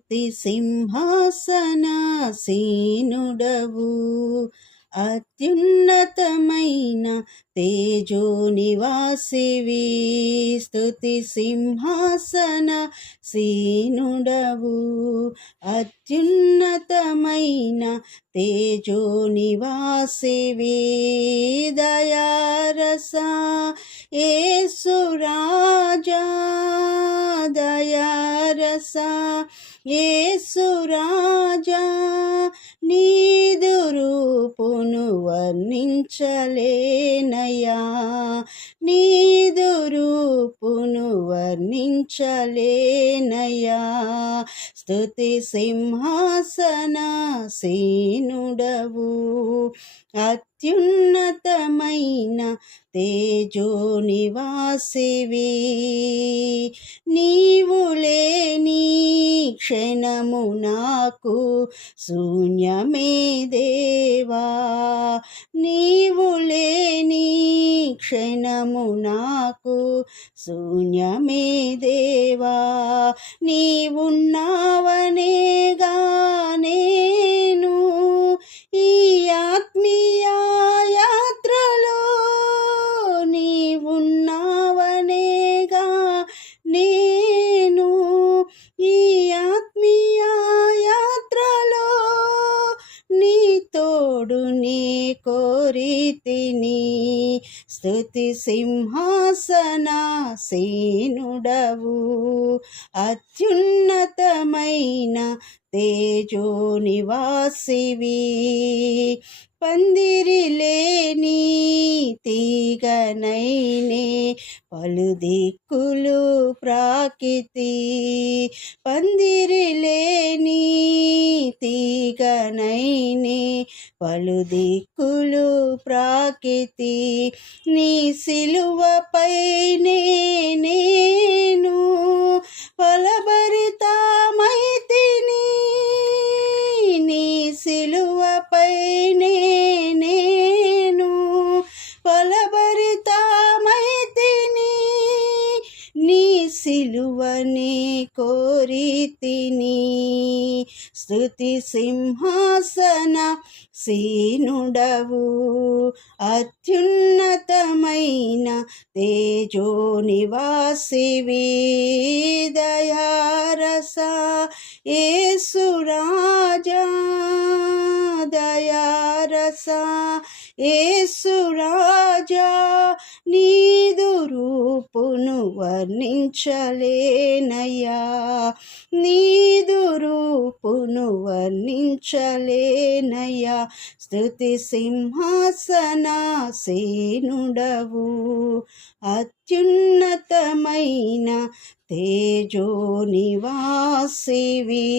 స్తుతి సింహాసనాసీనుడవు, అత్యున్నతమైన తేజో నివాసివి. స్తుతి సింహాసనాసీనుడవు, అత్యున్నతమైన తేజో నివాసివి. దయారస యేసు రాజా, దయారస యేసు రాజా, నీదు రూపును వర్ణించలేనయ్యా, నీదు రూపును వర్ణించలేనయ్యా. స్తుతి సింహాసనాసీనుడవు, అత్యున్నతమైన తేజో నివాసివి. నీవు లేని క్షణము నాకు శూన్యమే దేవా, నీవు లేని క్షణము నాకు శూన్యమే దేవా. నీవున్నావనేగా నేను ఈ ఆత్మీయ యాత్రలో, నీవున్నావనేగా నేను ఈ ఆత్మీయ యాత్రలో, నీ తోడు నీ కోరితిని. స్తుతి సింహాసనాసీనుడవు, అత్యున్నతమైన తేజో నివాసివి. పందిరి లేని తీగనైనే పలుదిక్కులు ప్రాకితి, పందిరి లేని తీగనైనే పలుదిక్కులు ప్రాకితి. నీ సిలువపైనే నేను ఫలభరితమైతిని, నీ సిలువపైనే నేను ఫలభరితమైతిని, నీ సిలువనే కోరితిని. స్తుతి సింహాసనాసీనుడవు, అత్యున్నతమైన తేజో నివాసివి. దయారస యేసు రాజా, దయారస యేసు రాజా, నీదు రూపును వర్ణించలేనయ్యా, నీదు రూపును వర్ణించలేనయ్యా. స్తుతి సింహాసనాసీనుడవు, అత్యున్నతమైన తేజో నివాసివి.